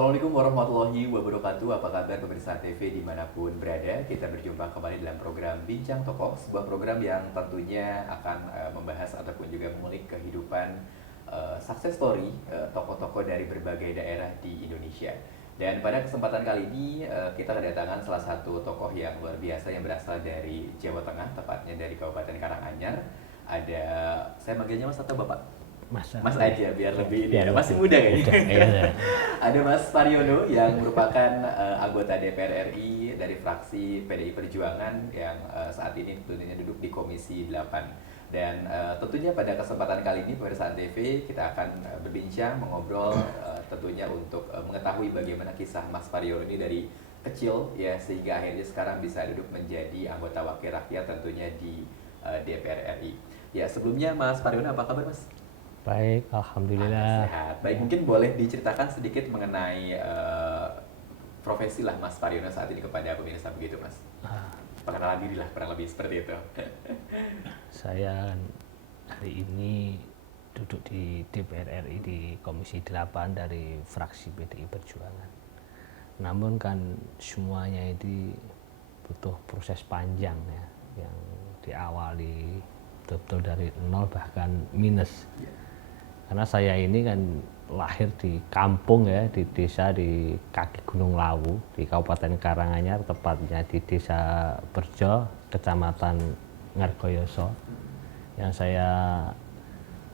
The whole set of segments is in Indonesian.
Assalamualaikum warahmatullahi wabarakatuh. Apa kabar pemirsa TV dimanapun berada? Kita berjumpa kembali dalam program Bincang Tokoh, sebuah program yang tentunya akan membahas ataupun juga mengulik kehidupan success story tokoh-tokoh dari berbagai daerah di Indonesia. Dan pada kesempatan kali ini kita kedatangan salah satu tokoh yang luar biasa yang berasal dari Jawa Tengah, tepatnya dari Kabupaten Karanganyar. Ada, saya manggilnya Mas atau Bapak? Mas aja biar lebih ini ya, masih muda kayaknya. Ada Mas Pariono yang merupakan anggota DPR RI dari fraksi PDI Perjuangan yang saat ini tentunya duduk di Komisi 8. Dan tentunya pada kesempatan kali ini pemirsa TV kita akan berbincang, mengobrol tentunya untuk mengetahui bagaimana kisah Mas Pariono ini dari kecil ya sehingga akhirnya sekarang bisa duduk menjadi anggota wakil rakyat tentunya di DPR RI. Ya sebelumnya Mas Pariono apa kabar Mas? Baik, alhamdulillah. Sehat. Baik, mungkin boleh diceritakan sedikit mengenai profesi lah Mas Pariono saat ini kepada pemirsa begitu Mas. Perkenalan diri lah kurang lebih seperti itu. Saya hari ini duduk di DPR RI di Komisi 8 dari fraksi PDI Perjuangan. Namun kan semuanya ini butuh proses panjang ya, yang diawali betul-betul dari nol bahkan minus. Karena saya ini kan lahir di kampung ya, di desa di kaki Gunung Lawu, di Kabupaten Karanganyar, tepatnya di Desa Berjo, Kecamatan Ngargoyoso. Yang saya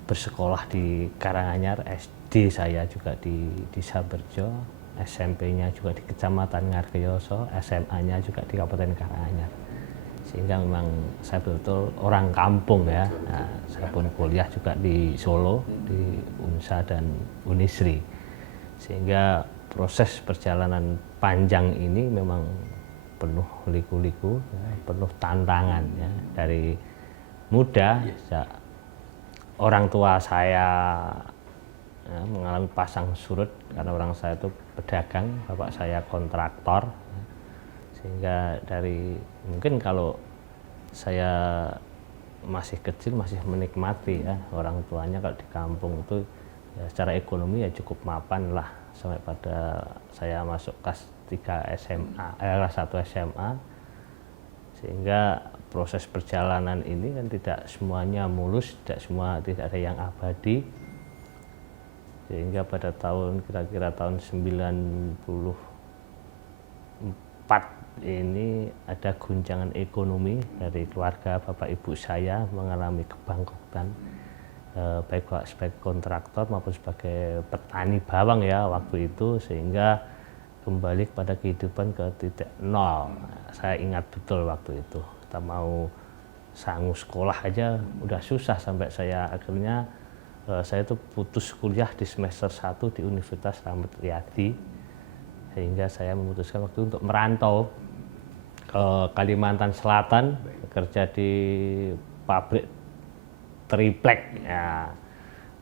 bersekolah di Karanganyar, SD saya juga di Desa Berjo, SMP-nya juga di Kecamatan Ngargoyoso, SMA-nya juga di Kabupaten Karanganyar. Sehingga memang saya betul-betul orang kampung ya. Nah, saya pun kuliah juga di Solo, di UNSA dan Unisri. Sehingga proses perjalanan panjang ini memang penuh liku-liku, ya, penuh tantangan ya. Dari muda, sejak orang tua saya ya, mengalami pasang surut karena orang saya itu pedagang, bapak saya kontraktor. Sehingga dari mungkin kalau saya masih kecil masih menikmati ya orang tuanya kalau di kampung itu ya secara ekonomi ya cukup mapan lah sampai pada saya masuk kelas 3 SMA, kelas 1 SMA. Sehingga proses perjalanan ini kan tidak semuanya mulus, tidak ada yang abadi. Sehingga pada tahun kira-kira tahun 94 ini ada guncangan ekonomi dari keluarga bapak ibu saya mengalami kebangkrutan baik sebagai kontraktor maupun sebagai petani bawang ya waktu itu, sehingga kembali kepada kehidupan ke titik nol. Saya ingat betul waktu itu kita mau sanggup sekolah aja udah susah sampai saya akhirnya saya itu putus kuliah di semester 1 di Universitas Ramat Riyadi, sehingga saya memutuskan waktu itu untuk merantau ke Kalimantan Selatan, bekerja di pabrik triplek ya,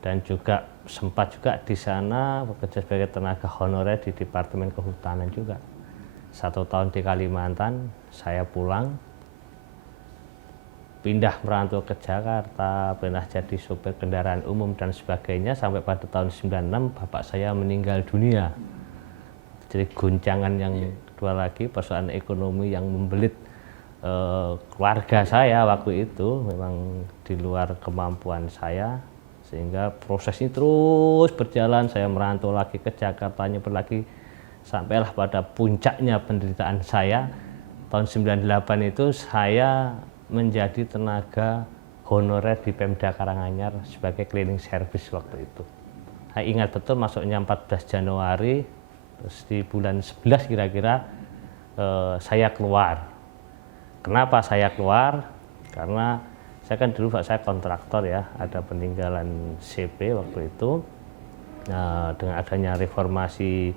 dan juga sempat juga di sana bekerja sebagai tenaga honorer di Departemen Kehutanan juga. 1 tahun di Kalimantan, saya pulang, pindah merantau ke Jakarta, pernah jadi sopir kendaraan umum dan sebagainya, sampai pada tahun 96 bapak saya meninggal dunia. Jadi guncangan yang kedua lagi, persoalan ekonomi yang membelit keluarga saya waktu itu memang di luar kemampuan saya, sehingga proses ini terus berjalan. Saya merantau lagi ke Jakarta, nyeper lagi, sampailah pada puncaknya penderitaan saya tahun 98 itu saya menjadi tenaga honorer di Pemda Karanganyar sebagai cleaning service waktu itu. Saya ingat betul masuknya 14 Januari, terus di bulan 11 kira-kira saya keluar. Kenapa saya keluar? Karena saya kan dulu saya kontraktor ya, ada peninggalan CP waktu itu. Nah, dengan adanya reformasi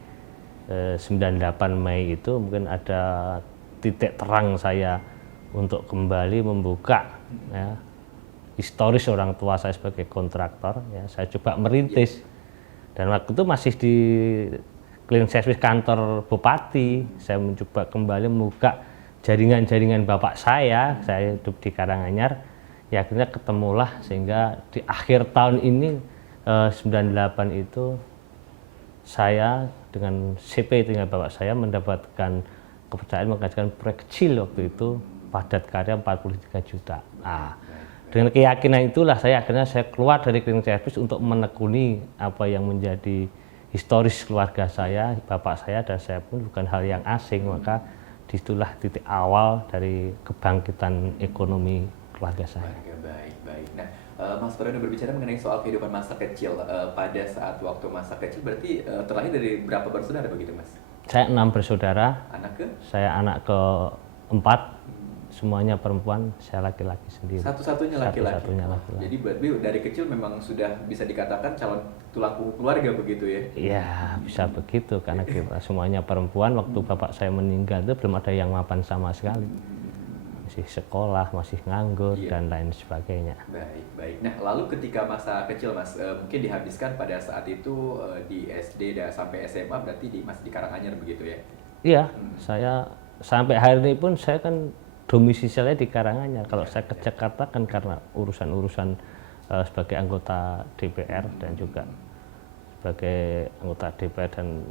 98 Mei itu mungkin ada titik terang saya untuk kembali membuka ya, historis orang tua saya sebagai kontraktor ya. Saya coba merintis dan waktu itu masih di cleaning service kantor bupati. Saya mencoba kembali membuka jaringan-jaringan bapak saya hidup di Karanganyar ya, akhirnya ketemulah, sehingga di akhir tahun ini 98 itu saya dengan CP dengan bapak saya mendapatkan kepercayaan mengajukan proyek kecil waktu itu padat karya 43 juta. Nah, dengan keyakinan itulah saya keluar dari cleaning service untuk menekuni apa yang menjadi historis keluarga saya, bapak saya dan saya pun bukan hal yang asing, maka disitulah titik awal dari kebangkitan ekonomi keluarga saya. Baik. Nah, Mas Paryono berbicara mengenai soal kehidupan masa kecil. Pada saat waktu masa kecil berarti terlahir dari berapa bersaudara begitu, Mas? Saya 6 bersaudara. Anak ke? Saya anak keempat. Semuanya perempuan, saya laki-laki sendiri. Satu-satunya laki-laki. Satu-satunya laki-laki. Jadi berarti dari kecil memang sudah bisa dikatakan calon tulang punggung keluarga begitu ya? Iya, bisa begitu karena kita semuanya perempuan. Waktu bapak saya meninggal itu belum ada yang mapan sama sekali. Masih sekolah, masih nganggur dan lain sebagainya. Baik. Nah, lalu ketika masa kecil Mas, mungkin dihabiskan pada saat itu di SD dan sampai SMA berarti masih di Karanganyar begitu ya? Iya, saya sampai hari ini pun saya kan domisilinya di Karanganyar. Kalau saya ke Jakarta kan karena urusan-urusan sebagai anggota DPR dan juga sebagai anggota DPR dan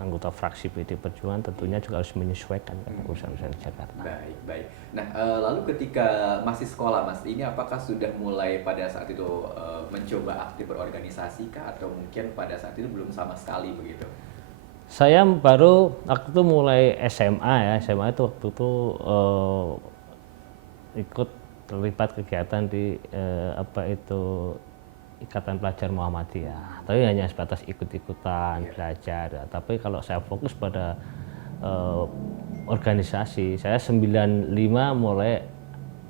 anggota fraksi PD Perjuangan tentunya juga harus menyesuaikan urusan-urusan Jakarta. Baik. Nah, lalu ketika masih sekolah Mas, ini apakah sudah mulai pada saat itu mencoba aktif berorganisasi kah atau mungkin pada saat itu belum sama sekali begitu? Saya baru waktu itu mulai SMA ya, SMA itu waktu itu ikut terlibat kegiatan di Ikatan Pelajar Muhammadiyah, tapi hanya sebatas ikut-ikutan belajar. Tapi kalau saya fokus pada organisasi, saya 95 mulai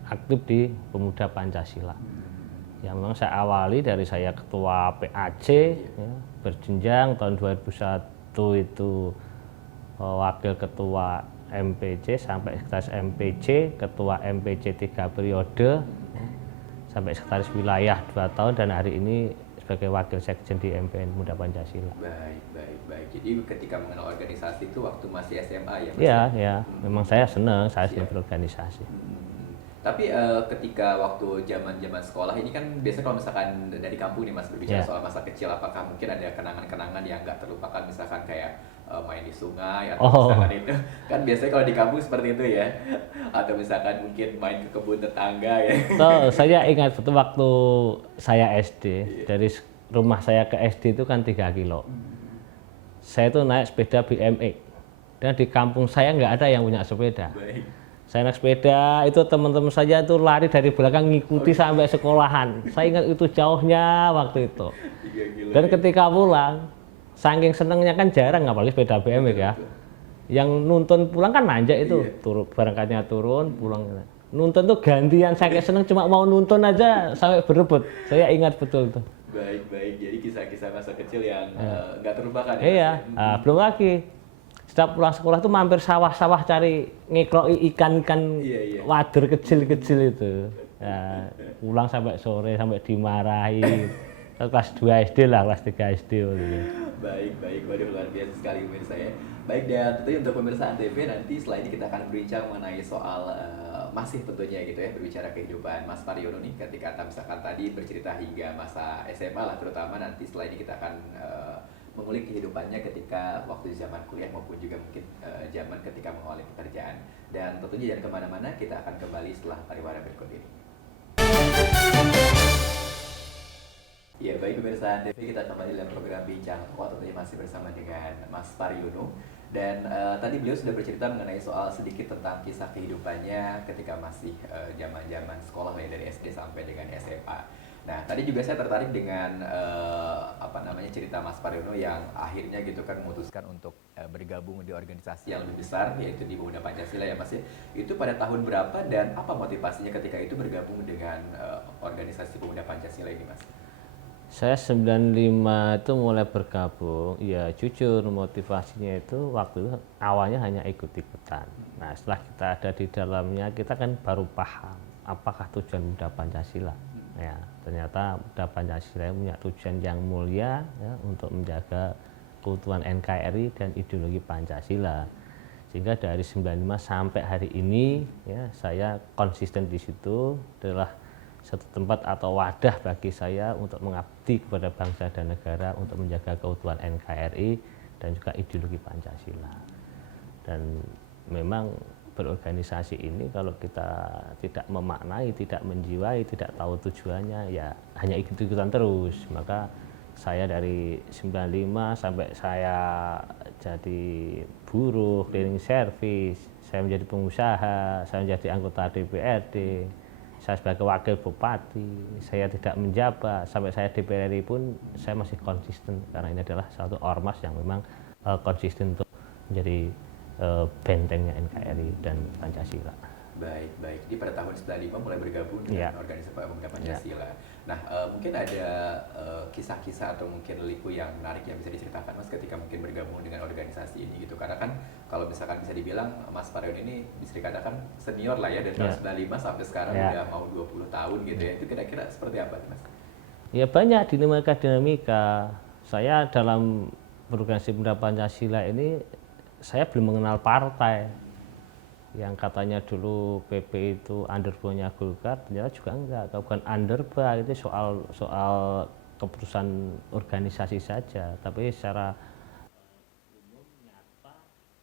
aktif di Pemuda Pancasila. Yang memang saya awali dari saya ketua PAC, ya, berjenjang tahun 2001 itu wakil ketua MPC sampai sekretaris MPC, ketua MPC 3 periode, sampai sekretaris wilayah 2 tahun dan hari ini sebagai wakil sekjen di MPN Pemuda Pancasila. Baik. Jadi ketika mengenal organisasi itu waktu masih SMA ya Mas? Iya. Memang saya senang berorganisasi. Tapi ketika waktu zaman sekolah ini kan biasanya kalau misalkan dari kampung nih Mas berbicara soal masa kecil, apakah mungkin ada kenangan-kenangan yang nggak terlupakan misalkan kayak main di sungai atau misalkan itu kan biasanya kalau di kampung seperti itu ya, atau misalkan mungkin main ke kebun tetangga ya. Saya ingat betul waktu saya SD, dari rumah saya ke SD itu kan 3 kilo. Saya itu naik sepeda BMX dan di kampung saya nggak ada yang punya sepeda. Saya naik sepeda, itu teman-teman saja itu lari dari belakang ngikuti sampai sekolahan. Saya ingat itu jauhnya waktu itu. Dan ketika pulang, saking senengnya kan jarang apalagi sepeda BMX ya. Yang nuntun pulang kan nanjak itu, berangkatnya turun, pulang. Nuntun tuh gantian, saya seneng cuma mau nuntun aja sampai berebut. Saya ingat betul itu. Baik. Jadi kisah-kisah masa kecil yang nggak terlupakan ya? Iya, belum lagi. Setiap pulang sekolah tuh mampir sawah-sawah cari ngekroki ikan-ikan wader kecil-kecil itu. Ya, pulang sampai sore sampai dimarahi. Kelas 2 SD lah, kelas 3 SD gitu. Baik. Waduh, luar biasa sekali pemirsa ya. Baik, dan tentunya untuk pemirsa Antv nanti setelah ini kita akan berbincang mengenai soal masih tentunya gitu ya, berbicara kehidupan Mas Paryono nih ketika misalkan tadi bercerita hingga masa SMA lah terutama, nanti setelah ini kita akan mengulik kehidupannya ketika waktu zaman kuliah maupun juga mungkin zaman ketika mengawali pekerjaan. Dan tentunya jangan kemana-mana, kita akan kembali setelah pariwara berikut ini. Ya baik pemirsa Antv, kita kembali dalam program Bincang Tokoh, tentunya masih bersama dengan Mas Paryono. Dan tadi beliau sudah bercerita mengenai soal sedikit tentang kisah kehidupannya ketika masih zaman sekolah ya, dari SD sampai dengan SMA. Nah, tadi juga saya tertarik dengan cerita Mas Paryono yang akhirnya gitu kan memutuskan untuk bergabung di organisasi yang lebih besar, yaitu di Pemuda Pancasila ya Mas ya. Itu pada tahun berapa dan apa motivasinya ketika itu bergabung dengan organisasi Pemuda Pancasila ini Mas? Saya 95 itu mulai bergabung, ya jujur motivasinya itu waktu itu awalnya hanya ikut-ikutan. Nah setelah kita ada di dalamnya kita kan baru paham apakah tujuan Pemuda Pancasila. Ya ternyata Pemuda Pancasila punya tujuan yang mulia ya, untuk menjaga keutuhan NKRI dan ideologi Pancasila. Sehingga dari 95 sampai hari ini ya saya konsisten di situ, adalah satu tempat atau wadah bagi saya untuk mengabdi kepada bangsa dan negara, untuk menjaga keutuhan NKRI dan juga ideologi Pancasila. Dan memang berorganisasi ini kalau kita tidak memaknai, tidak menjiwai, tidak tahu tujuannya, ya hanya ikut-ikutan terus. Maka saya dari 95 sampai saya jadi buruh, cleaning service, saya menjadi pengusaha, saya menjadi anggota DPRD, saya sebagai wakil bupati, saya tidak menjabat, sampai saya DPR RI pun saya masih konsisten, karena ini adalah satu ormas yang memang konsisten untuk menjadi bentengnya NKRI dan Pancasila. Baik, baik. Jadi pada tahun 95 mulai bergabung dengan organisasi pemuda Pancasila. Nah, mungkin ada kisah-kisah atau mungkin liku yang menarik yang bisa diceritakan Mas ketika mungkin bergabung dengan organisasi ini gitu. Karena kan kalau misalkan bisa dibilang Mas Parion ini bisa dikatakan senior lah ya dari tahun 95 sampai sekarang udah mau 20 tahun gitu ya. Itu kira-kira seperti apa Mas? Ya banyak dinamika-dinamika. Saya dalam berorganisasi pemuda Pancasila ini saya belum mengenal partai. Yang katanya dulu PP itu underbownya Golkar, ternyata juga enggak, bukan underbow, itu soal keputusan organisasi saja, tapi secara umum nyata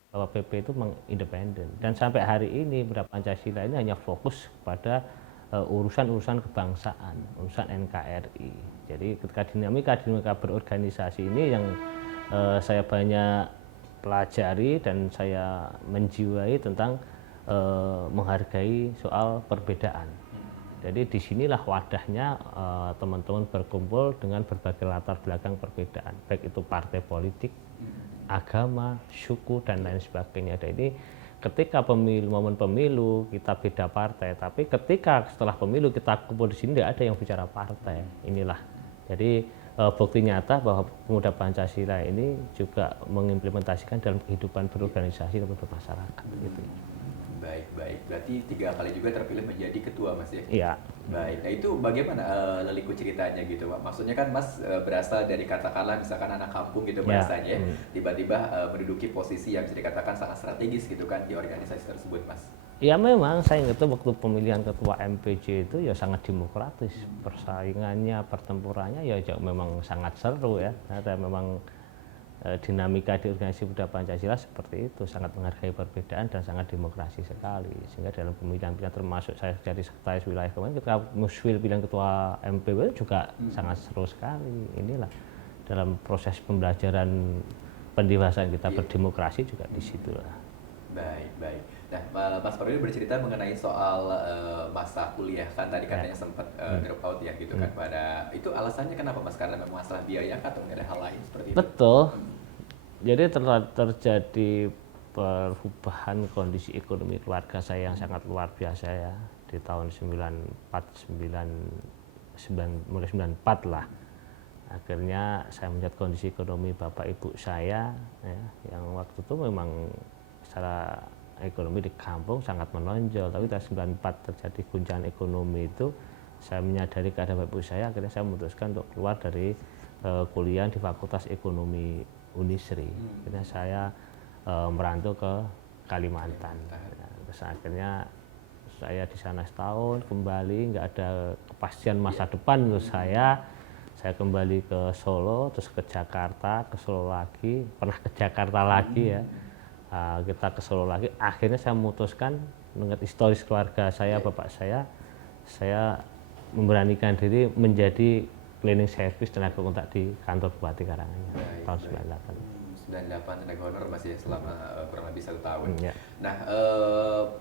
bahwa PP itu independen. Dan sampai hari ini Pemuda Pancasila ini hanya fokus pada urusan-urusan kebangsaan, urusan NKRI. Jadi ketika dinamika berorganisasi ini yang saya banyak pelajari dan saya menjiwai tentang menghargai soal perbedaan. Jadi disinilah wadahnya teman-teman berkumpul dengan berbagai latar belakang perbedaan, baik itu partai politik, agama, suku, dan lain sebagainya. Dan ini ketika momen pemilu kita beda partai, tapi ketika setelah pemilu kita kumpul di sini tidak ada yang bicara partai. Inilah. Jadi bukti nyata bahwa pemuda Pancasila ini juga mengimplementasikan dalam kehidupan berorganisasi dan bermasyarakat. Gitu. Baik, baik. Berarti 3 kali juga terpilih menjadi ketua Mas ya? Iya. Baik, nah itu bagaimana liku ceritanya gitu Pak? Maksudnya kan Mas berasal dari katakanlah misalkan anak kampung gitu bahasanya ya. Tiba-tiba menduduki posisi yang bisa dikatakan sangat strategis gitu kan di organisasi tersebut Mas? Ya memang saya ingat waktu pemilihan ketua MPJ itu ya sangat demokratis. Persaingannya, pertempurannya ya memang sangat seru ya. Ada memang dinamika di organisasi pemuda Pancasila seperti itu, sangat menghargai perbedaan dan sangat demokrasi sekali. Sehingga dalam pemilihan-pemilihan termasuk saya jadi sekretaris wilayah kemarin, ketika Muswil pilihan ketua MPW juga sangat seru sekali. Inilah dalam proses pembelajaran pendewasaan kita berdemokrasi juga di situ lah. Baik, baik. Nah, Mas Parion bercerita mengenai soal masa kuliah kan tadi katanya sempat drop out ya gitu kan pada itu alasannya kenapa Mas? Karena memang masalah biaya atau ada hal lain seperti itu? Betul. Jadi terjadi perubahan kondisi ekonomi keluarga saya yang sangat luar biasa ya di tahun mulai 94 lah. Akhirnya saya melihat kondisi ekonomi bapak ibu saya ya, yang waktu itu memang secara ekonomi di kampung sangat menonjol, tapi tahun 94 terjadi guncangan ekonomi itu saya menyadari keadaan bapak ibu saya, akhirnya saya memutuskan untuk keluar dari kuliah di Fakultas Ekonomi Unisri. Akhirnya saya merantau ke Kalimantan. Terus akhirnya saya di sana setahun kembali, nggak ada kepastian masa depan untuk saya kembali ke Solo, terus ke Jakarta, ke Solo lagi, pernah ke Jakarta lagi ya. Kita ke Solo lagi, akhirnya saya memutuskan mengingat historis keluarga saya, bapak saya memberanikan diri menjadi cleaning service tenaga kontak di kantor Bupati Karanganyar tahun 98 tenaga honor masih selama kurang lebih 1 tahun. Nah,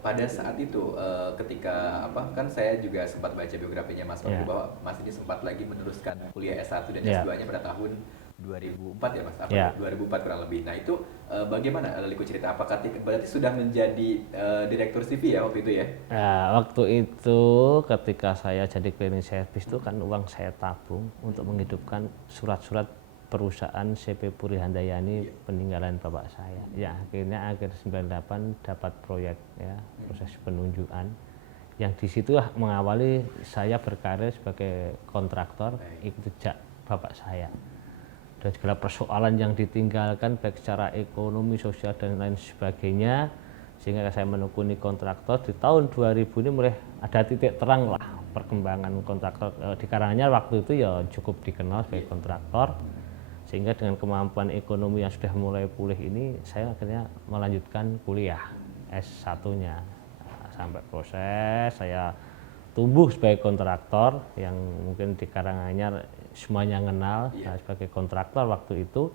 pada saat itu ketika kan saya juga sempat baca biografinya Mas Parion bahwa Mas ini sempat lagi meneruskan kuliah S1 dan S2-nya pada tahun 2004 ya Mas, 2004 kurang lebih. Nah itu bagaimana liku cerita? Apakah berarti sudah menjadi direktur CV ya waktu itu ya? Waktu itu ketika saya jadi cleaning service itu kan uang saya tabung untuk menghidupkan surat-surat perusahaan CP Puri Handayani peninggalan bapak saya. Ya akhirnya akhir 98 dapat proyek ya, proses penunjukan. Yang disitulah mengawali saya berkarir sebagai kontraktor ikut jejak bapak saya. Dan segala persoalan yang ditinggalkan baik secara ekonomi, sosial dan lain sebagainya, sehingga saya menekuni kontraktor di tahun 2000 ini mulai ada titik terang lah perkembangan kontraktor di Karanganyar waktu itu ya cukup dikenal sebagai kontraktor. Sehingga dengan kemampuan ekonomi yang sudah mulai pulih ini, saya akhirnya melanjutkan kuliah S1-nya. Sampai proses saya tumbuh sebagai kontraktor yang mungkin di Karanganyar semuanya kenal. Saya sebagai kontraktor waktu itu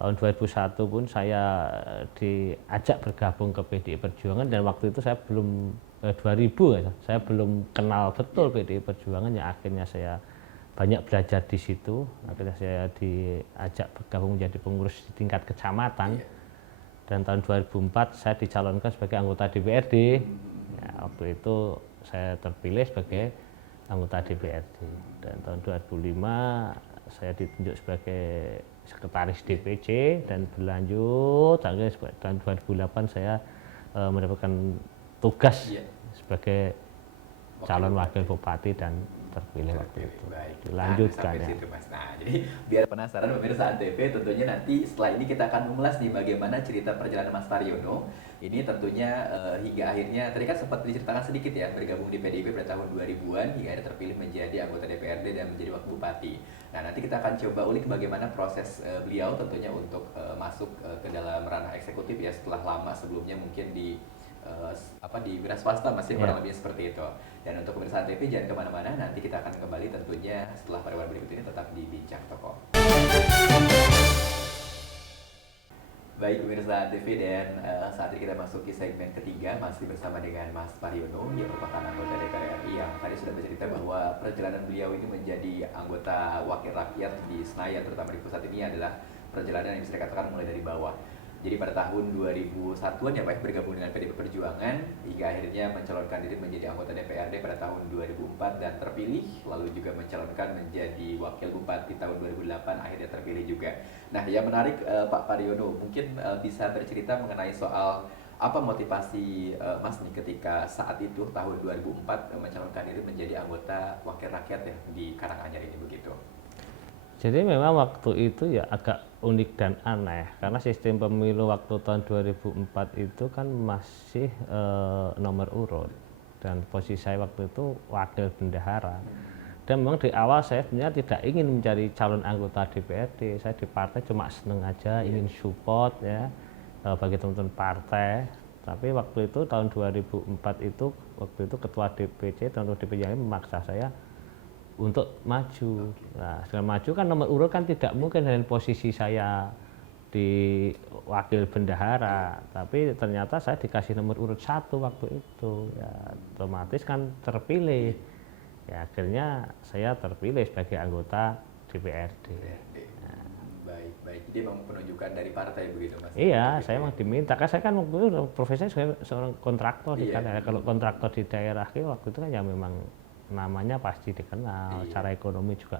tahun 2001 pun saya diajak bergabung ke PDI Perjuangan, dan waktu itu saya belum 2000 ya, saya belum kenal betul PDI Perjuangan, yang akhirnya saya banyak belajar di situ. Akhirnya saya diajak bergabung menjadi pengurus di tingkat kecamatan, dan tahun 2004 saya dicalonkan sebagai anggota DPRD. Ya, waktu itu saya terpilih sebagai anggota DPRD, dan tahun 2005 saya ditunjuk sebagai sekretaris DPC, dan berlanjut akhirnya tahun 2008 saya mendapatkan tugas sebagai calon wakil bupati dan terpilih waktu itu. Baik. Dilanjutkan Nah, ya. situ, Mas. Nah, jadi biar penasaran pemirsa Antv, tentunya nanti setelah ini kita akan mengulas nih bagaimana cerita perjalanan Mas Paryono. Ini tentunya hingga akhirnya tadi kan sempat diceritakan sedikit ya, bergabung di PDIP pada tahun 2000-an hingga akhirnya terpilih menjadi anggota DPRD dan menjadi wakil bupati. Nah, nanti kita akan coba ulik bagaimana proses beliau tentunya untuk masuk ke dalam ranah eksekutif ya, setelah lama sebelumnya mungkin di di wira swasta masih kurang lebih seperti itu. Dan untuk pemirsa TV jangan kemana-mana, nanti kita akan kembali tentunya setelah pada berikut ini, tetap di Bincang Tokoh. Baik pemirsa TV, dan saat ini kita masuk ke segmen ketiga, masih bersama dengan Mas Paryono yang merupakan anggota DPR RI yang tadi sudah bercerita bahwa perjalanan beliau ini menjadi anggota wakil rakyat di Senayan, terutama di pusat ini adalah perjalanan yang bisa dikatakan mulai dari bawah. Jadi pada tahun 2001-an ya Pak, bergabung dengan PDIP Perjuangan hingga akhirnya mencalonkan diri menjadi anggota DPRD pada tahun 2004 dan terpilih, lalu juga mencalonkan menjadi wakil bupati tahun 2008, akhirnya terpilih juga. Nah, yang menarik Pak Paryono, mungkin bisa bercerita mengenai soal apa motivasi Mas nih ketika saat itu tahun 2004 mencalonkan diri menjadi anggota wakil rakyat ya di Karanganyar ini begitu. Jadi memang waktu itu ya agak unik dan aneh, karena sistem pemilu waktu tahun 2004 itu kan masih nomor urut, dan posisi saya waktu itu wakil bendahara. Dan memang di awal saya sebenarnya tidak ingin menjadi calon anggota DPRD, saya di partai cuma seneng aja, ingin support ya bagi teman-teman partai. Tapi waktu itu tahun 2004 itu, waktu itu ketua DPC, teman-teman DPC yang memaksa saya untuk maju. Nah, setelah maju kan nomor urut kan tidak mungkin dengan posisi saya di wakil bendahara, tapi ternyata saya dikasih nomor urut 1 waktu itu, ya otomatis kan terpilih. Ya akhirnya saya terpilih sebagai anggota DPRD. Nah. Baik. Jadi memang penunjukan dari partai begitu Mas? Iya, saya memang diminta. Karena saya kan waktu itu profesinya seorang kontraktor, kan. Kalau kontraktor di daerah waktu itu kan ya memang namanya pasti dikenal, secara ekonomi juga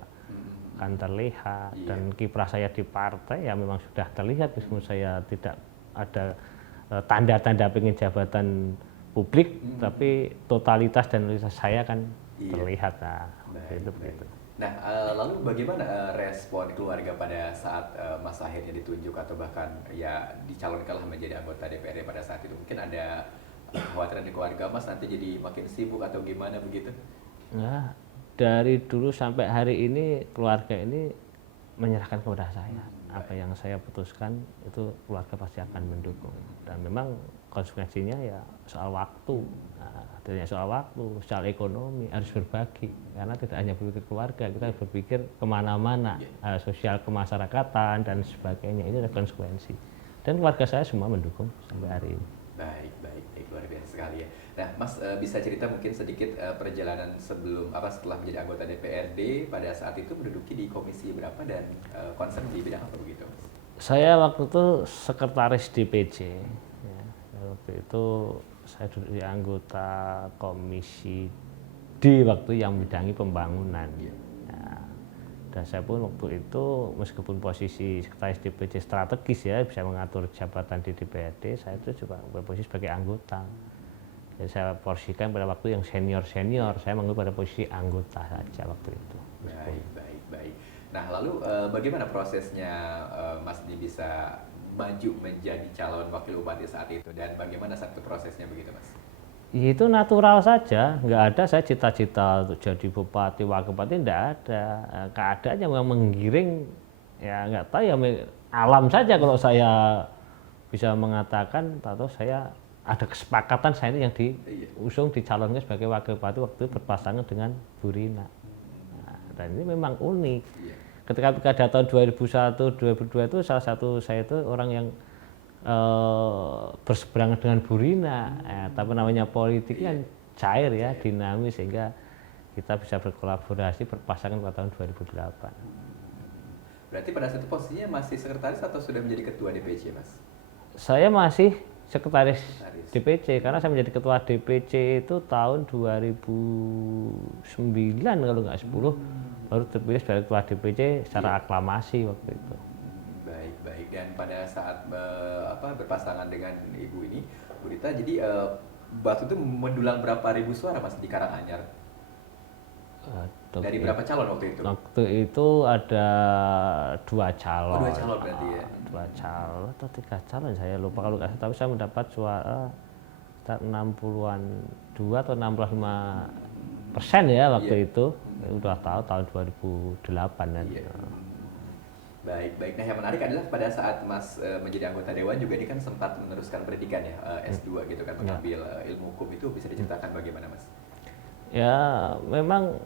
akan terlihat, dan kiprah saya di partai ya memang sudah terlihat, meskipun saya tidak ada tanda-tanda pengen jabatan publik, tapi totalitas dan realitas saya kan terlihat. Nah, begitu. Nah, lalu bagaimana respon keluarga pada saat Mas akhirnya ditunjuk atau bahkan ya dicalonkanlah menjadi anggota DPRD pada saat itu? Mungkin ada kekhawatiran di keluarga Mas nanti jadi makin sibuk atau gimana begitu? Nah, dari dulu sampai hari ini keluarga ini menyerahkan kepada saya. Apa yang saya putuskan itu keluarga pasti akan mendukung. Dan memang konsekuensinya ya soal waktu. Nah, soal waktu, soal ekonomi harus berbagi. Karena tidak hanya berpikir keluarga, kita harus berpikir kemana-mana, sosial kemasyarakatan dan sebagainya. Ini ada konsekuensi. Dan keluarga saya semua mendukung sampai hari ini. Baik, luar biasa sekali ya. Nah, Mas bisa cerita mungkin sedikit perjalanan setelah menjadi anggota DPRD pada saat itu menduduki di komisi berapa dan concern di bidang apa begitu, Mas? Saya waktu itu sekretaris DPC. Ya, waktu itu saya duduk di anggota komisi D waktu yang membidangi pembangunan. Ya, dan saya pun waktu itu meskipun posisi sekretaris DPC strategis ya, bisa mengatur jabatan di DPRD, saya itu juga berposisi sebagai anggota. Jadi saya porsikan pada waktu yang senior-senior, saya mengambil pada posisi anggota saja waktu itu. Baik. Nah, lalu bagaimana prosesnya Mas ini bisa maju menjadi calon wakil bupati saat itu, dan bagaimana satu prosesnya begitu, Mas? Itu natural saja, nggak ada saya cita-cita untuk jadi bupati, wakil bupati, nggak ada. Keadaannya memang menggiring ya nggak tahu ya, alam saja kalau saya bisa mengatakan atau saya ada kesepakatan saya ini yang diusung dicalonkan sebagai wakil bupati waktu itu berpasangan dengan Bu Rina. Nah, dan ini memang unik. Ketika pilkada tahun 2001, 2002 itu salah satu saya itu orang yang berseberangan dengan Bu Rina, tapi namanya politik kan cair ya, dinamis, sehingga kita bisa berkolaborasi berpasangan pada tahun 2008. Berarti pada saat itu posisinya masih sekretaris atau sudah menjadi ketua DPC, Mas? Saya masih sekretaris DPC karena saya menjadi ketua DPC itu tahun 2009 kalau nggak 10, baru terpilih sebagai ketua DPC secara aklamasi waktu itu. Baik. Dan pada saat berpasangan dengan ibu ini, Bu Rita, jadi waktu itu mendulang berapa ribu suara, Mas, di Karanganyar? Dari berapa calon waktu itu? Waktu itu ada 2 calon. 2 calon berarti ya? 2 calon atau 3 calon saya lupa kalau nggak salah, tapi saya mendapat suara 60-an 2 atau 65% ya waktu itu. Udah tahu tahun 2008 kan. Baik. Nah, yang menarik adalah pada saat Mas menjadi anggota dewan juga ini kan sempat meneruskan pendidikan ya, S2 gitu kan, mengambil ilmu hukum. Itu bisa diceritakan bagaimana, Mas? Ya memang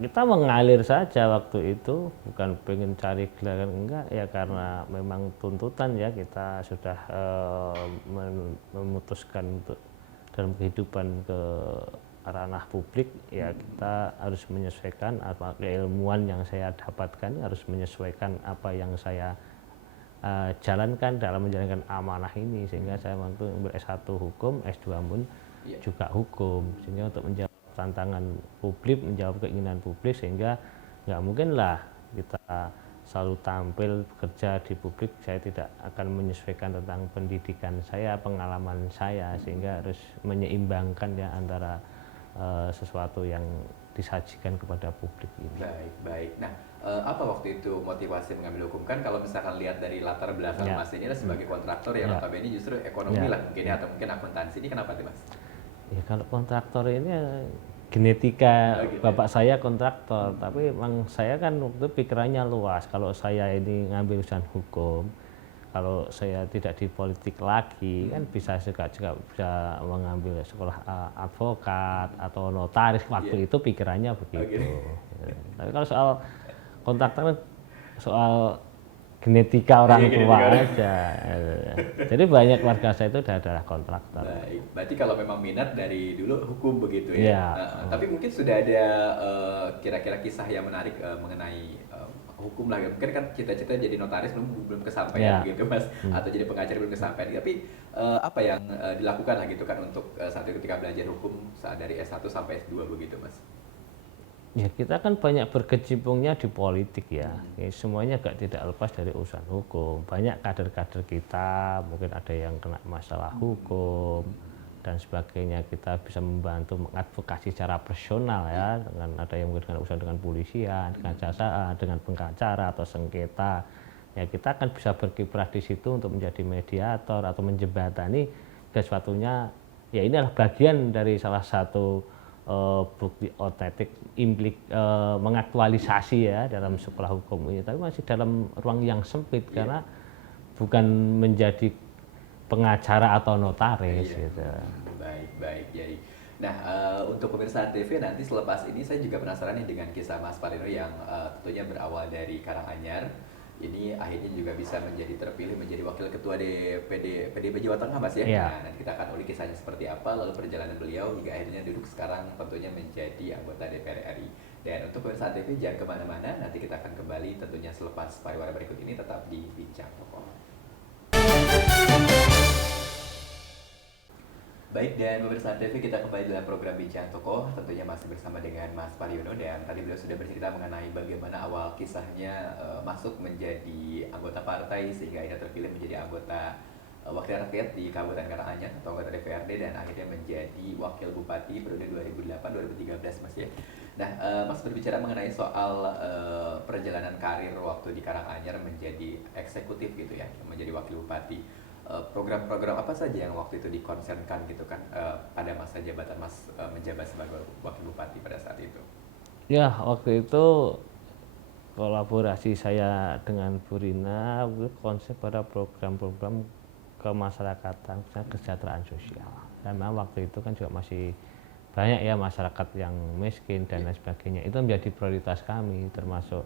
kita mengalir saja waktu itu, bukan pengen cari gelar enggak ya, karena memang tuntutan ya, kita sudah memutuskan untuk dalam kehidupan ke ranah publik ya, kita harus menyesuaikan apa keilmuan yang saya dapatkan, harus menyesuaikan apa yang saya jalankan dalam menjalankan amanah ini, sehingga saya waktu S1 hukum, S2 pun juga hukum, sehingga untuk menjawab tantangan publik, menjawab keinginan publik, sehingga nggak mungkin lah kita selalu tampil bekerja di publik, saya tidak akan menyesuaikan tentang pendidikan saya, pengalaman saya, sehingga harus menyeimbangkan ya antara sesuatu yang disajikan kepada publik ini. Baik. Nah, apa waktu itu motivasi mengambil hukum? Kan kalau misalkan lihat dari latar belakang Mas ini sebagai kontraktor ya, notabene justru ekonomi lah mungkin ya, atau mungkin akuntansi, ini kenapa tuh, Mas? Ya kalau kontraktor ini genetika bapak saya kontraktor, tapi memang saya kan waktu pikirannya luas. Kalau saya ini ngambil urusan hukum, kalau saya tidak di politik lagi kan bisa juga bisa mengambil sekolah advokat atau notaris, waktu itu pikirannya begitu. Tapi kalau soal kontraktor, soal genetika orang tua aja. Jadi banyak warga saya itu adalah kontraktor. Baik, berarti kalau memang minat dari dulu hukum begitu ya. Tapi mungkin sudah ada kira-kira kisah yang menarik mengenai hukum lah. Mungkin kan cita-cita jadi notaris belum kesampaian begitu, Mas, atau jadi pengacara belum kesampaian. Tapi apa yang dilakukan lah gitu kan untuk saat itu ketika belajar hukum saat dari S1 sampai S2 begitu, Mas? Ya kita kan banyak berkecimpungnya di politik ya, semuanya tidak lepas dari urusan hukum. Banyak kader-kader kita, mungkin ada yang kena masalah hukum dan sebagainya, kita bisa membantu mengadvokasi secara personal ya, dengan ada yang mungkin dengan urusan dengan polisian, dengan kejaksaan, dengan pengacara atau sengketa. Ya kita akan bisa berkiprah di situ untuk menjadi mediator atau menjembatani sesuatunya. Ya ini adalah bagian dari salah satu bukti otentik mengaktualisasi ya dalam sekolah hukum ini, tapi masih dalam ruang yang sempit karena bukan menjadi pengacara atau notaris gitu. Baik. Nah, untuk pemirsa TV nanti selepas ini saya juga penasaran nih dengan kisah Mas Palino yang tentunya berawal dari Karanganyar. Ini akhirnya juga bisa terpilih menjadi wakil ketua PDIP Jawa Tengah, Mas ya. Nah, nanti kita akan ulik kisahnya seperti apa, lalu perjalanan beliau hingga akhirnya duduk sekarang tentunya menjadi anggota DPR RI. Dan untuk pemirsa TV jangan kemana-mana, nanti kita akan kembali tentunya selepas pariwara berikut ini, tetap di Bincang Tokoh. Baik, dan pemirsa TV, kita kembali dalam program Bincang Tokoh, tentunya masih bersama dengan Mas Paliono, dan tadi beliau sudah bercerita mengenai bagaimana awal kisahnya masuk menjadi anggota partai sehingga akhirnya terpilih menjadi anggota wakil rakyat di Kabupaten Karanganyar atau anggota DPRD, dan akhirnya menjadi wakil bupati periode 2008-2013, Mas ya. Nah, Mas berbicara mengenai soal perjalanan karir waktu di Karanganyar menjadi eksekutif gitu ya, menjadi wakil bupati. Program-program apa saja yang waktu itu dikonsenkan gitu kan pada masa jabatan Mas menjabat sebagai wakil bupati pada saat itu? Ya waktu itu kolaborasi saya dengan Bu Rina itu konsep pada program-program kemasyarakatan, misalnya kesejahteraan sosial. Dan memang waktu itu kan juga masih banyak ya masyarakat yang miskin dan lain sebagainya. Itu menjadi prioritas kami, termasuk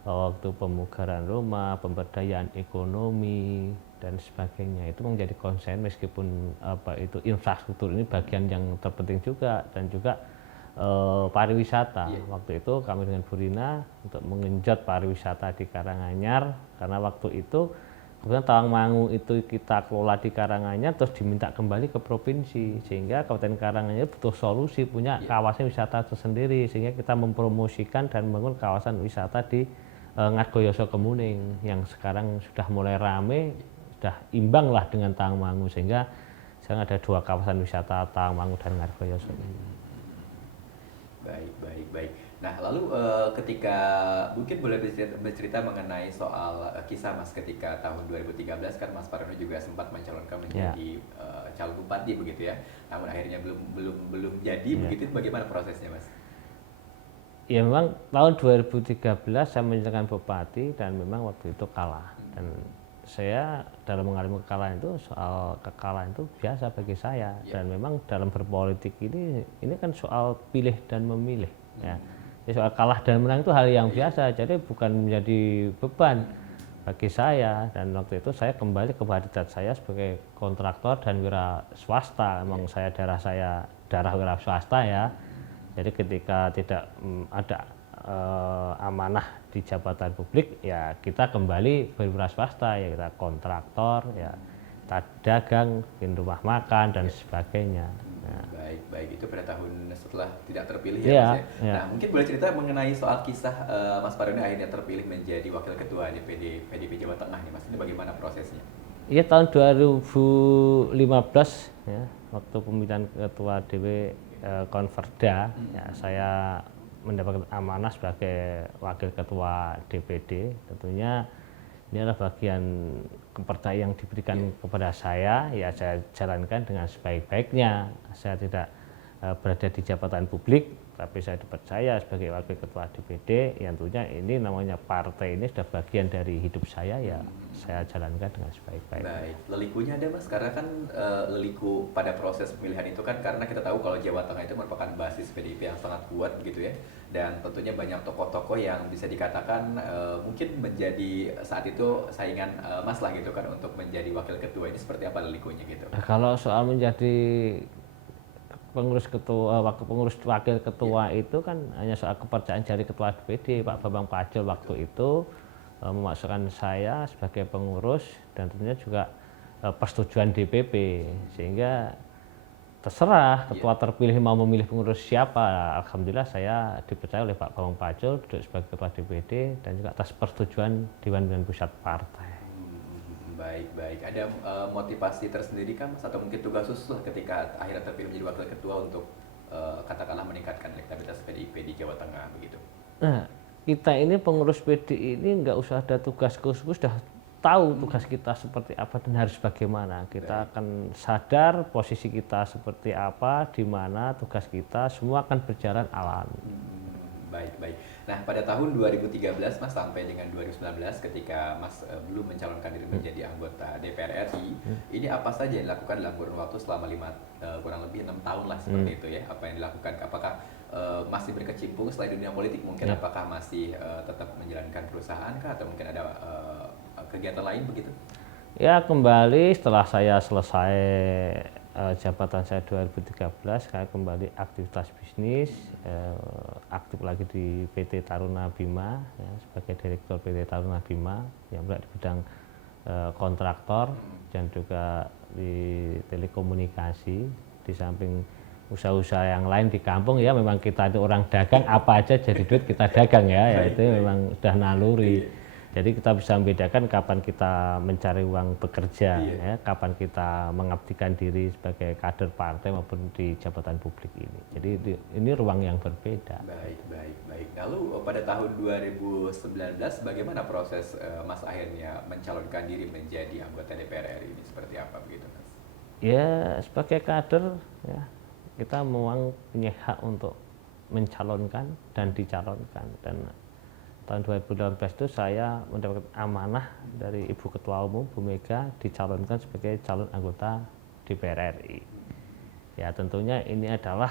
waktu pemugaran rumah, pemberdayaan ekonomi dan sebagainya. Itu menjadi konsen, meskipun itu infrastruktur ini bagian yang terpenting juga, dan juga pariwisata. Waktu itu kami dengan Bu Rina untuk mengenjot pariwisata di Karanganyar, karena waktu itu kemudian Tawangmangu itu kita kelola di Karanganyar terus diminta kembali ke provinsi, sehingga Kabupaten Karanganyar butuh solusi, punya kawasan wisata tersendiri, sehingga kita mempromosikan dan membangun kawasan wisata di Ngargoyoso Kemuning yang sekarang sudah mulai rame, sudah imbang lah dengan Tawangmangu, sehingga sekarang ada 2 kawasan wisata, Tawangmangu dan Ngargoyoso ini. Baik. Nah, lalu ketika mungkin boleh bercerita mengenai soal kisah Mas ketika tahun 2013 kan Mas Paryono juga sempat mencalonkan menjadi calon bupati begitu ya. Namun akhirnya belum jadi begitu. Bagaimana prosesnya, Mas? Ya memang tahun 2013 saya menyatakan bupati dan memang waktu itu kalah. Dan saya dalam mengalami kekalahan itu, soal kekalahan itu biasa bagi saya. Dan memang dalam berpolitik ini kan soal pilih dan memilih ya. Jadi soal kalah dan menang itu hal yang biasa, jadi bukan menjadi beban bagi saya. Dan waktu itu saya kembali ke habitat saya sebagai kontraktor dan wira swasta. Memang saya darah wira swasta ya. Jadi ketika tidak ada amanah di jabatan publik, ya kita kembali berwira swasta, ya kita kontraktor, ya kita dagang, bikin rumah makan dan sebagainya. Baik, itu pada tahun setelah tidak terpilih ya, Mas ya. Nah, mungkin boleh cerita mengenai soal kisah Mas Paryono akhirnya terpilih menjadi wakil ketua DPD PDIP Jawa Tengah nih, Mas. Ini bagaimana prosesnya? Iya, tahun 2015 ya, waktu pemilihan ketua DPD Konverda, ya, saya mendapatkan amanah sebagai wakil ketua DPD. Tentunya ini adalah bagian kepercayaan yang diberikan kepada saya, ya saya jalankan dengan sebaik-baiknya. Saya tidak berada di jabatan publik, tapi saya dipercaya sebagai wakil ketua DPD. Yang tentunya ini namanya partai, ini sudah bagian dari hidup saya, ya saya jalankan dengan sebaik-baiknya. Baik, lelikunya ada, Mas, karena kan leliku pada proses pemilihan itu kan, karena kita tahu kalau Jawa Tengah itu merupakan basis PDIP yang sangat kuat gitu ya, dan tentunya banyak tokoh-tokoh yang bisa dikatakan mungkin menjadi saat itu saingan Mas lah gitu kan untuk menjadi wakil ketua. Ini seperti apa lelikunya gitu? Kalau soal menjadi wakil ketua itu kan hanya soal kepercayaan dari ketua DPD Pak Bambang Pacul waktu itu, memasukkan saya sebagai pengurus, dan tentunya juga persetujuan DPP, sehingga terserah ketua terpilih mau memilih pengurus siapa. Alhamdulillah saya dipercaya oleh Pak Bambang Pacul duduk sebagai ketua DPD, dan juga atas persetujuan Dewan Pimpinan Pusat Partai. Baik. Ada motivasi tersendiri kan, Mas, atau mungkin tugas khusus lah ketika akhirnya terpilih menjadi wakil ketua untuk katakanlah meningkatkan elektabilitas PDIP di Jawa Tengah begitu? Nah, kita ini pengurus PDI ini nggak usah ada tugas khusus, sudah tahu tugas kita seperti apa dan harus bagaimana. Kita akan sadar posisi kita seperti apa, di mana tugas kita, semua akan berjalan alami. Baik. Nah, pada tahun 2013 Mas sampai dengan 2019 ketika Mas belum mencalonkan diri menjadi anggota DPR RI, ini apa saja yang dilakukan dalam kurun waktu selama kurang lebih 6 tahun lah seperti itu ya? Apa yang dilakukan? Apakah masih berkecimpung selain dunia politik mungkin? Apakah masih tetap menjalankan perusahaan kah, atau mungkin ada kegiatan lain begitu? Ya, kembali setelah saya selesai jabatan saya 2013, saya kembali aktivitas bisnis, aktif lagi di PT Taruna Bima ya, sebagai direktur PT Taruna Bima yang berada di bidang kontraktor dan juga di telekomunikasi. Di samping usaha-usaha yang lain di kampung, ya memang kita itu orang dagang, apa aja jadi duit kita dagang ya, itu memang sudah naluri. Jadi kita bisa membedakan kapan kita mencari uang bekerja, ya, kapan kita mengabdikan diri sebagai kader partai maupun di jabatan publik ini. Jadi ini ruang yang berbeda. Baik. Lalu pada tahun 2019 bagaimana proses Mas akhirnya mencalonkan diri menjadi anggota DPR RI ini, seperti apa begitu, Mas? Ya, sebagai kader ya, kita memang punya hak untuk mencalonkan dan dicalonkan, dan tahun 2018 itu saya mendapat amanah dari Ibu Ketua Umum Bu Mega dicalonkan sebagai calon anggota DPR RI. Ya tentunya ini adalah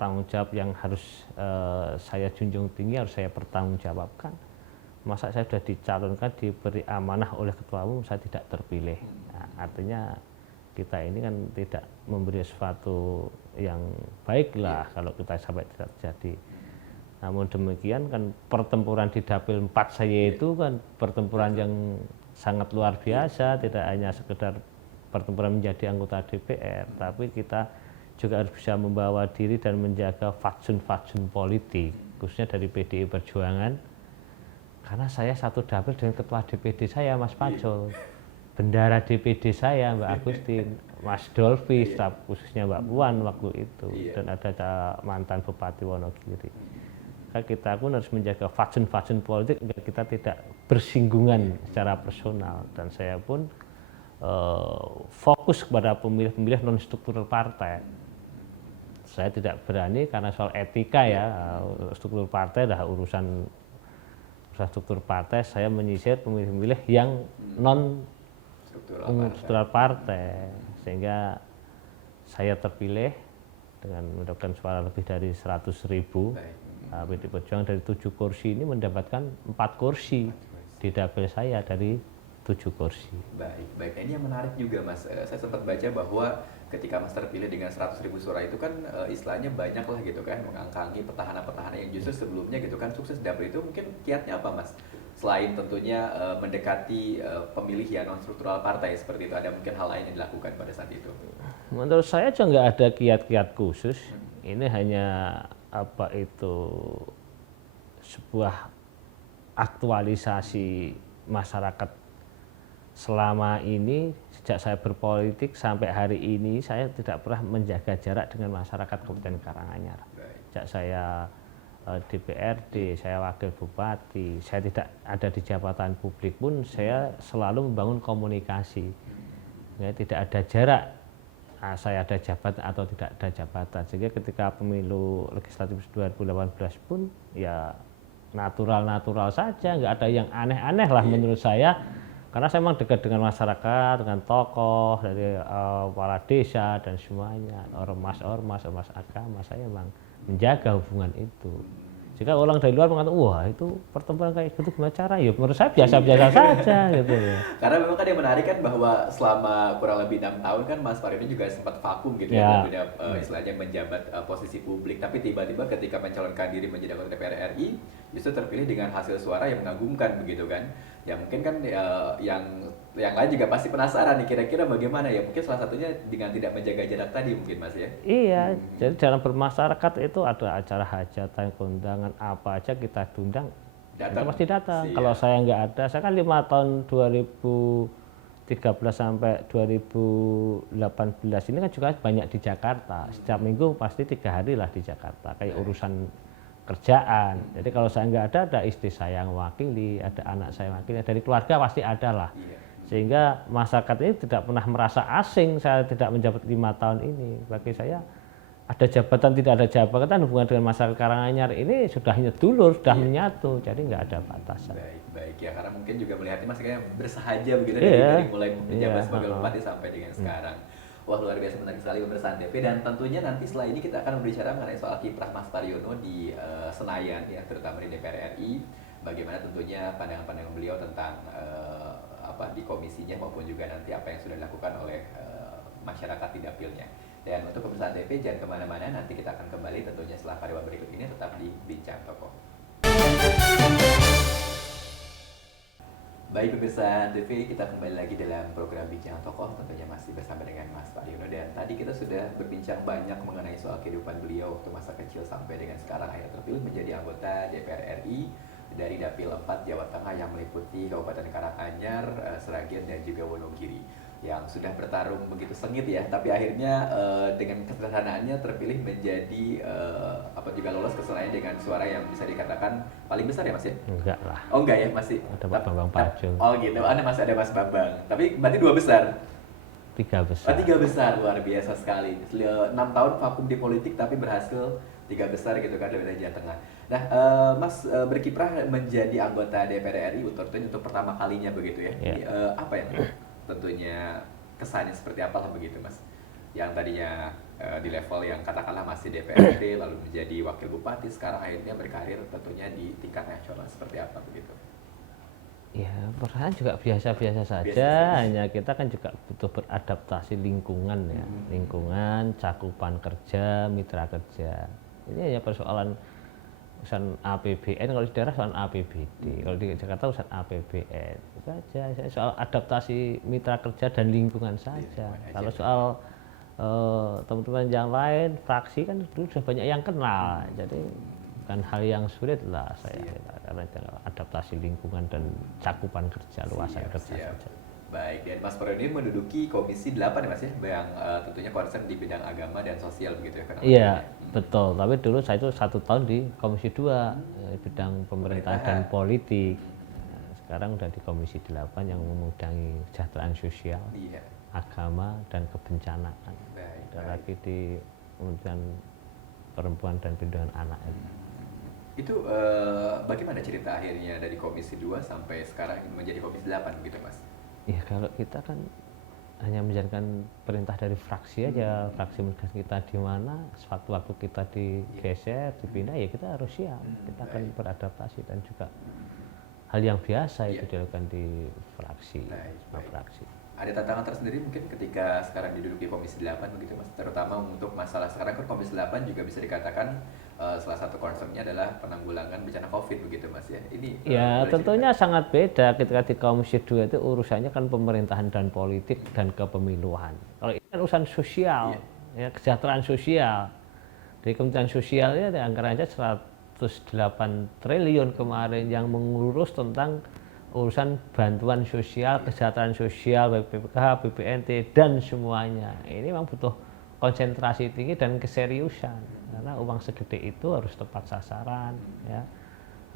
tanggung jawab yang harus saya junjung tinggi, harus saya pertanggungjawabkan. Masa saya sudah dicalonkan, diberi amanah oleh Ketua Umum, saya tidak terpilih. Nah, artinya kita ini kan tidak memberi sesuatu yang baik lah kalau kita sampai tidak terjadi. Namun demikian kan pertempuran di Dapil 4 saya itu kan pertempuran yang sangat luar biasa, tidak hanya sekedar pertempuran menjadi anggota DPR, tapi kita juga harus bisa membawa diri dan menjaga fatsun-fatsun politik, khususnya dari PDI Perjuangan. Karena saya satu dapil dengan ketua DPD saya, Mas Pacul, bendara DPD saya, Mbak Agustin, Mas Dolvi, staf khususnya Mbak Puan waktu itu, dan ada mantan Bupati Wonogiri. Kita pun harus menjaga fatsun-fatsun politik agar kita tidak bersinggungan secara personal, dan saya pun fokus kepada pemilih-pemilih non struktural partai. Saya tidak berani karena soal etika ya, struktur partai adalah urusan struktur partai, saya menyisir pemilih-pemilih yang non struktural partai, sehingga saya terpilih dengan mendapatkan suara lebih dari 100.000. PDI Perjuangan dari 7 kursi ini mendapatkan 4 kursi di dapil saya dari 7 kursi. Baik. Ini yang menarik juga, Mas. Saya sempat baca bahwa ketika Mas terpilih dengan 100.000 suara itu kan istilahnya banyak lah gitu kan, mengangkangi petahana-petahana yang justru sebelumnya gitu kan sukses dapil itu. Mungkin kiatnya apa, Mas? Selain tentunya mendekati pemilih yang non struktural partai seperti itu, ada mungkin hal lain yang dilakukan pada saat itu? Menurut saya juga nggak ada kiat-kiat khusus. Ini hanya sebuah aktualisasi masyarakat selama ini. Sejak saya berpolitik sampai hari ini saya tidak pernah menjaga jarak dengan masyarakat Kabupaten Karanganyar. Sejak saya DPRD, saya wakil bupati, saya tidak ada di jabatan publik pun saya selalu membangun komunikasi. Ya, tidak ada jarak. Saya ada jabatan atau tidak ada jabatan, sehingga ketika pemilu legislatif 2018 pun ya natural saja, nggak ada yang aneh-aneh lah menurut saya, karena saya memang dekat dengan masyarakat, dengan tokoh dari kepala desa dan semuanya, ormas agama, saya memang menjaga hubungan itu. Jika orang dari luar mengatakan, wah itu pertemuan kayak gitu gimana cara? Ya menurut saya biasa-biasa saja gitu ya. Karena memang kan yang menarik kan bahwa selama kurang lebih 6 tahun kan Mas Paryono juga sempat vakum gitu ya, istilahnya menjabat posisi publik. Tapi tiba-tiba ketika mencalonkan diri menjadi anggota DPR RI, justru terpilih dengan hasil suara yang mengagumkan begitu kan. Ya mungkin kan yang lain juga pasti penasaran nih kira-kira bagaimana ya, mungkin salah satunya dengan tidak menjaga jarak tadi mungkin, Mas ya. Iya, jadi dalam bermasyarakat itu ada acara hajatan, kondangan apa aja kita diundang, kita pasti datang. Kalau saya nggak ada, saya kan 5 tahun 2013 sampai 2018 ini kan juga banyak di Jakarta. Setiap minggu pasti 3 hari lah di Jakarta, kayak urusan kerjaan. Jadi kalau saya nggak ada istri saya yang mewakili, ada anak saya mewakili, dari keluarga pasti ada lah. Sehingga masyarakat ini tidak pernah merasa asing saya tidak menjabat 5 tahun ini. Bagi saya ada jabatan tidak ada jabatan, hubungan dengan masyarakat Karanganyar ini sudah dulur, sudah menyatu, jadi nggak ada batasan. Baik ya, karena mungkin juga melihatnya Mas kayak bersahaja begitu dari mulai menjabat sebagai bupati sampai dengan sekarang. Wah, luar biasa menarik sekali pemeriksaan DP, dan tentunya nanti setelah ini kita akan berbicara mengenai soal kiprah Mas Paryono di Senayan ya, terutama di DPR RI. Bagaimana tentunya pandangan-pandangan beliau tentang di komisinya maupun juga nanti apa yang sudah dilakukan oleh masyarakat di dapilnya. Dan untuk pemeriksaan DP jangan kemana-mana, nanti kita akan kembali tentunya setelah pariwara berikut ini, tetap di Bincang Tokoh. Baik pemirsa TV, kita kembali lagi dalam program Bincang Tokoh, tentunya masih bersama dengan Mas Paryono. Dan tadi kita sudah berbincang banyak mengenai soal kehidupan beliau waktu masa kecil sampai dengan sekarang akhirnya terpilih menjadi anggota DPR RI dari Dapil 4 Jawa Tengah yang meliputi Kabupaten Karanganyar, Sragen dan juga Wonogiri, yang sudah bertarung begitu sengit ya, tapi akhirnya dengan kesederhanaannya terpilih menjadi juga lolos ke Senayan dengan suara yang bisa dikatakan paling besar ya Mas ya? Enggak lah. Oh enggak ya, masih ada Pak Bambang Pacul. Oh gitu, masih ada Mas Bambang. Tapi berarti 2 besar? 3 besar. 3 besar, luar biasa sekali. 6 tahun vakum di politik tapi berhasil tiga besar gitu kan dari Jawa Tengah. Nah, Mas berkiprah menjadi anggota DPR RI untuk pertama kalinya begitu ya. Ya. Ini apa yang tentunya kesannya seperti apa lah begitu Mas? Yang tadinya di level yang katakanlah masih DPRD lalu menjadi wakil bupati, sekarang akhirnya berkarir tentunya di tingkat nasional, seperti apa begitu? Ya, perasaan juga biasa-biasa saja, Biasa saja. hanya kita kan juga butuh beradaptasi lingkungan ya, lingkungan, cakupan kerja, mitra kerja. Ini hanya persoalan urusan APBN, kalau di daerah soal APBD, kalau di Jakarta urusan APBN. Itu aja, soal adaptasi mitra kerja dan lingkungan saja. Lingkungan aja. Kalau soal teman-teman yang lain, fraksi kan dulu sudah banyak yang kenal, jadi bukan hal yang sulit lah saya karena adaptasi lingkungan dan cakupan kerja, luasan kerja saja. Baik, dan Mas Prodin menduduki Komisi 8 ya Mas ya, yang tentunya concern di bidang agama dan sosial begitu ya? Iya, betul. Tapi dulu saya itu 1 tahun di Komisi 2, bidang pemerintahan dan politik. Nah, sekarang udah di Komisi 8 yang memegangi kesejahteraan sosial, agama, dan kebencanaan. Ada lagi di Kementerian Perempuan dan Perlindungan Anak. Itu bagaimana cerita akhirnya dari Komisi 2 sampai sekarang menjadi Komisi 8 gitu Mas? Ya kalau kita kan hanya menjalankan perintah dari fraksi aja, fraksi menegaskan kita di mana, sewaktu-waktu kita digeser, dipindah, ya kita harus siap, kita akan beradaptasi dan juga hal yang biasa itu dilakukan di fraksi, fraksi. Ada tantangan tersendiri mungkin ketika sekarang diduduki Komisi 8 begitu Mas, terutama untuk masalah sekarang kan Komisi 8 juga bisa dikatakan salah satu concernnya adalah penanggulangan bencana COVID begitu Mas ya. Ini ya tentunya sangat beda ketika di Komisi 2 itu urusannya kan pemerintahan dan politik dan kepemiluan. Kalau ini kan urusan sosial, ya kesejahteraan sosial. Di Kementerian Sosial ya anggarannya 108 triliun kemarin yang mengurus tentang urusan bantuan sosial, kesejahteraan sosial, baik BPKH, BPNT, dan semuanya. Ini memang butuh konsentrasi tinggi dan keseriusan, karena uang segede itu harus tepat sasaran, ya,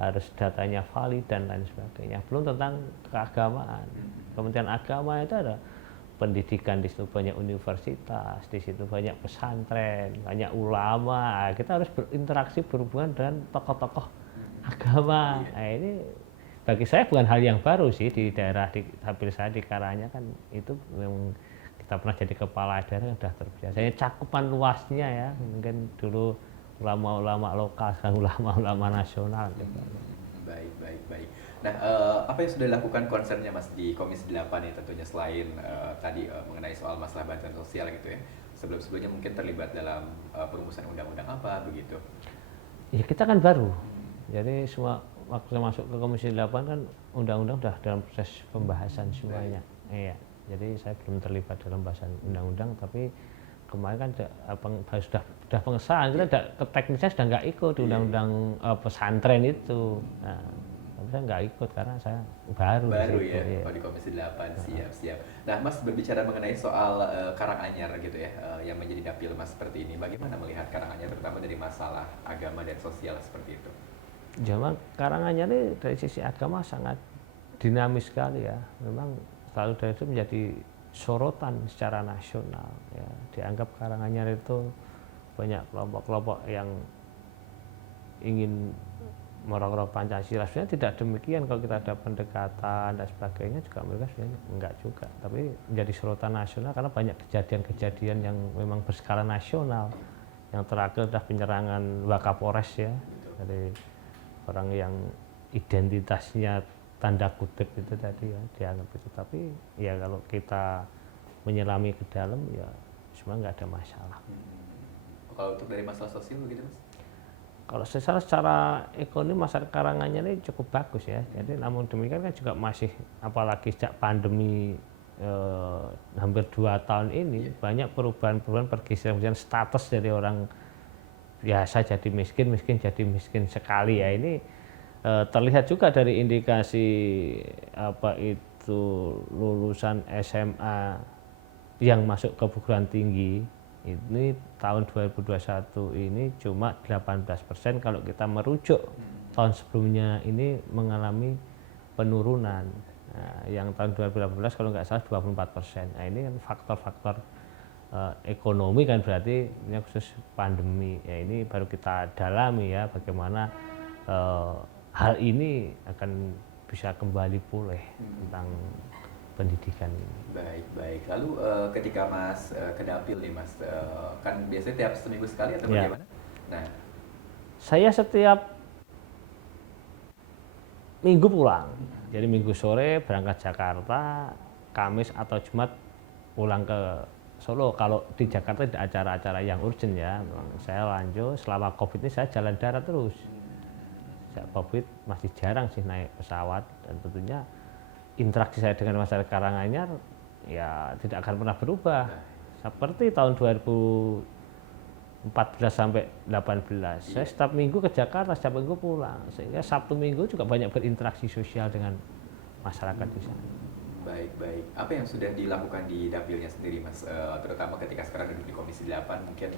harus datanya valid dan lain sebagainya. Belum tentang keagamaan. Kementerian Agama itu ada pendidikan, di situ banyak universitas, di situ banyak pesantren, banyak ulama. Kita harus berinteraksi, berhubungan dengan tokoh-tokoh agama. Nah, ini bagi saya bukan hal yang baru sih di daerah hampir saya di Karanganyar kan itu memang kita pernah jadi kepala daerah sudah terbiasa. Cakupan luasnya ya, mungkin dulu ulama-ulama lokal, sekarang ulama-ulama nasional. Gitu. Baik. Nah, apa yang sudah dilakukan concernnya Mas di Komisi 8 nih tentunya selain tadi mengenai soal masalah bantuan sosial gitu ya. Sebelum-sebelumnya mungkin terlibat dalam perumusan undang-undang apa begitu? Ya kita kan baru. Jadi semua waktu masuk ke Komisi 8 kan undang-undang sudah dalam proses pembahasan semuanya. Iya. Jadi saya belum terlibat dalam bahasan undang-undang, tapi kemarin kan sudah pengesahan, kita ke teknisnya sudah nggak ikut di undang-undang pesantren itu. Nah, tapi saya nggak ikut karena saya baru ya, di Komisi 8. Siap. Nah, Mas berbicara mengenai soal Karanganyar gitu ya, yang menjadi dapil Mas seperti ini. Bagaimana melihat Karanganyar terutama dari masalah agama dan sosial seperti itu? Jawa Karanganyar ini dari sisi agama sangat dinamis sekali ya. Memang selalu dari itu menjadi sorotan secara nasional ya. Dianggap Karanganyar itu banyak kelompok-kelompok yang ingin merongrong Pancasila. Sebenarnya tidak demikian, kalau kita ada pendekatan dan sebagainya juga mereka sebenarnya enggak juga, tapi menjadi sorotan nasional karena banyak kejadian-kejadian yang memang berskala nasional. Yang terakhir adalah penyerangan Wakapolres ya, dari orang yang identitasnya tanda kutip itu tadi ya, dianggap itu. Tapi ya kalau kita menyelami ke dalam ya semua nggak ada masalah. Kalau untuk dari masalah sosial begitu Mas? Kalau secara ekonomi masyarakat Karanganyar ini cukup bagus ya. Jadi namun demikian kan juga masih, apalagi sejak pandemi hampir 2 tahun ini banyak perubahan-perubahan, pergeseran status dari orang biasa jadi miskin jadi miskin sekali ya. Ini terlihat juga dari indikasi apa itu lulusan SMA yang masuk ke perguruan tinggi ini tahun 2021 ini cuma 18%, kalau kita merujuk tahun sebelumnya ini mengalami penurunan. Nah, yang tahun 2018 kalau nggak salah 24%. Nah, ini kan faktor-faktor ekonomi kan berarti ini khusus pandemi ya, ini baru kita dalami ya bagaimana hal ini akan bisa kembali pulih tentang pendidikan ini. Baik, baik. Lalu ketika Mas ke dapil nih Mas, kan biasanya tiap seminggu sekali atau Ya. bagaimana? Nah, Saya setiap minggu pulang, jadi minggu sore berangkat Jakarta, Kamis atau Jumat pulang ke Solo. Kalau di Jakarta ada acara-acara yang urgent ya, saya lanjut. Selama COVID ini saya jalan darat terus. Sejak COVID masih jarang sih naik pesawat, dan tentunya interaksi saya dengan masyarakat Karanganyar ya tidak akan pernah berubah. Seperti tahun 2014 sampai 18, saya setiap minggu ke Jakarta, setiap minggu pulang. Sehingga Sabtu Minggu juga banyak berinteraksi sosial dengan masyarakat di sana. baik, baik. Apa yang sudah dilakukan di dapilnya sendiri Mas? Terutama ketika sekarang duduk di Komisi 8, mungkin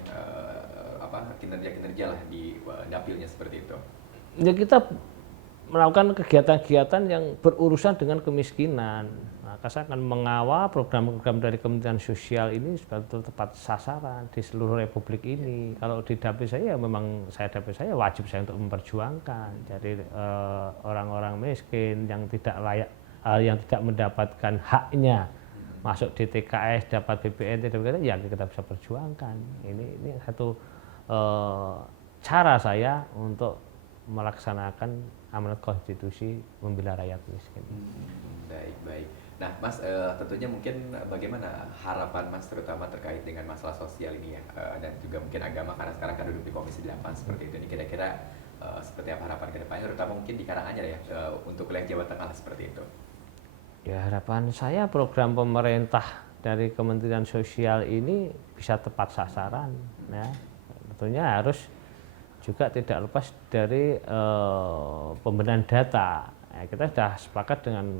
kinerja-kinerja lah di dapilnya seperti itu. Ya kita melakukan kegiatan-kegiatan yang berurusan dengan kemiskinan. Maka saya akan mengawal program-program dari Kementerian Sosial ini betul tepat sasaran di seluruh Republik ini. Kalau di dapil saya ya memang dapil saya wajib saya untuk memperjuangkan. Jadi orang-orang miskin yang tidak layak, yang tidak mendapatkan haknya masuk DTKS, dapat BPNT, ya kita bisa perjuangkan. Ini satu cara saya untuk melaksanakan amanat konstitusi membela rakyat miskin. Baik, baik. Nah, Mas, tentunya mungkin bagaimana harapan Mas terutama terkait dengan masalah sosial ini ya, dan juga mungkin agama, karena sekarang kan duduk di Komisi 8 seperti itu. Ini kira-kira seperti apa harapan ke depannya, terutama mungkin di Karanganyar ya, untuk wilayah Jawa Tengah seperti itu? Ya, harapan saya program pemerintah dari Kementerian Sosial ini bisa tepat sasaran ya. Tentunya harus juga tidak lepas dari pembenahan data. Ya, kita sudah sepakat dengan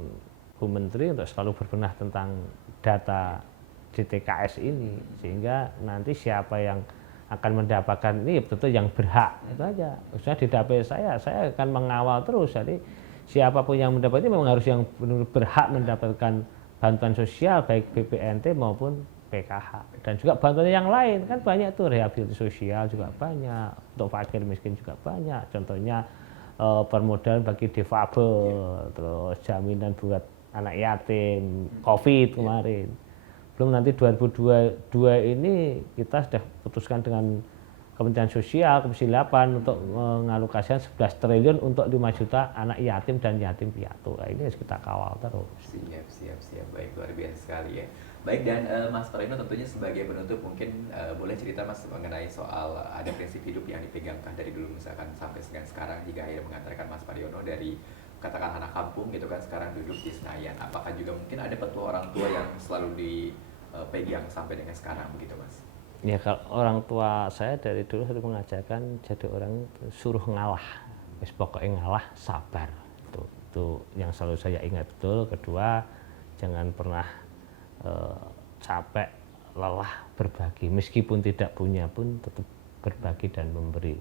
Bu Menteri untuk selalu berbenah tentang data DTKS ini, sehingga nanti siapa yang akan mendapatkan ini betul yang berhak, itu aja. Maksudnya di dapil saya akan mengawal terus. Jadi siapapun yang mendapat ini memang harus yang benar berhak mendapatkan bantuan sosial, baik BPNT maupun PKH, dan juga bantuan yang lain kan banyak tuh, rehabilitasi sosial juga banyak, untuk fakir miskin juga banyak, contohnya permodalan bagi difabel, terus jaminan buat anak yatim, COVID kemarin. Belum nanti 2022 ini kita sudah putuskan dengan Kementerian Sosial, Komisi 8 untuk mengalokasikan 11 triliun untuk 5 juta anak yatim dan yatim piatu. Nah, ini harus kita kawal terus. Siap. Baik, luar biasa sekali ya. Baik, dan Mas Pariono tentunya sebagai penutup mungkin boleh cerita Mas mengenai soal ada prinsip hidup yang dipegangkan dari dulu misalkan sampai sekarang, jika akhirnya mengantarkan Mas Pariono dari katakan anak kampung gitu kan sekarang duduk di Senayan. Apakah juga mungkin ada petua orang tua yang selalu dipegang sampai dengan sekarang begitu Mas? Ya, kalau orang tua saya dari dulu selalu mengajarkan jadi orang suruh ngalah, wis pokoknya ngalah, sabar. Itu yang selalu saya ingat betul. Kedua, jangan pernah capek, lelah berbagi, meskipun tidak punya pun tetap berbagi dan memberi.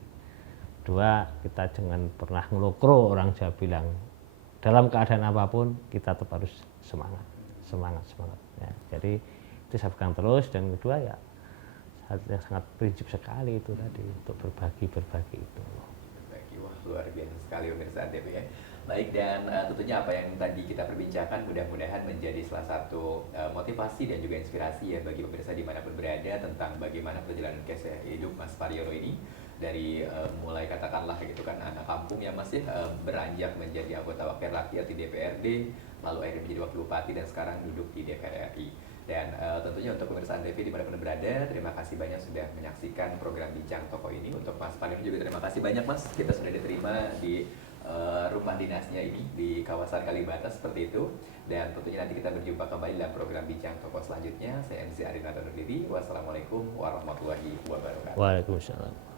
Kedua, kita jangan pernah ngelokro, orang Jawa bilang dalam keadaan apapun kita tetap harus semangat. Ya, jadi itu saya pegang terus. Dan kedua ya yang sangat prinsip sekali itu tadi, untuk berbagi itu. Berbagi, wah luar biasa sekali pemirsa Antv ya. Baik, dan tentunya apa yang tadi kita perbincangkan mudah-mudahan menjadi salah satu motivasi dan juga inspirasi ya bagi pemirsa dimanapun berada tentang bagaimana perjalanan kisah hidup Mas Pariono ini, dari mulai katakanlah gitu kan anak kampung yang masih beranjak menjadi anggota wakil rakyat di DPRD, lalu akhirnya menjadi wakil bupati dan sekarang duduk di DPR RI. Dan tentunya untuk pemirsa Antv dimanapun berada, terima kasih banyak sudah menyaksikan program Bincang Tokoh ini. Untuk Mas Pariono juga terima kasih banyak Mas, kita sudah diterima di rumah dinasnya ini di kawasan Kalibata seperti itu. Dan tentunya nanti kita berjumpa kembali dalam program Bincang Tokoh selanjutnya. Saya MC Arina undur diri. Wassalamualaikum warahmatullahi wabarakatuh. Waalaikumsalam.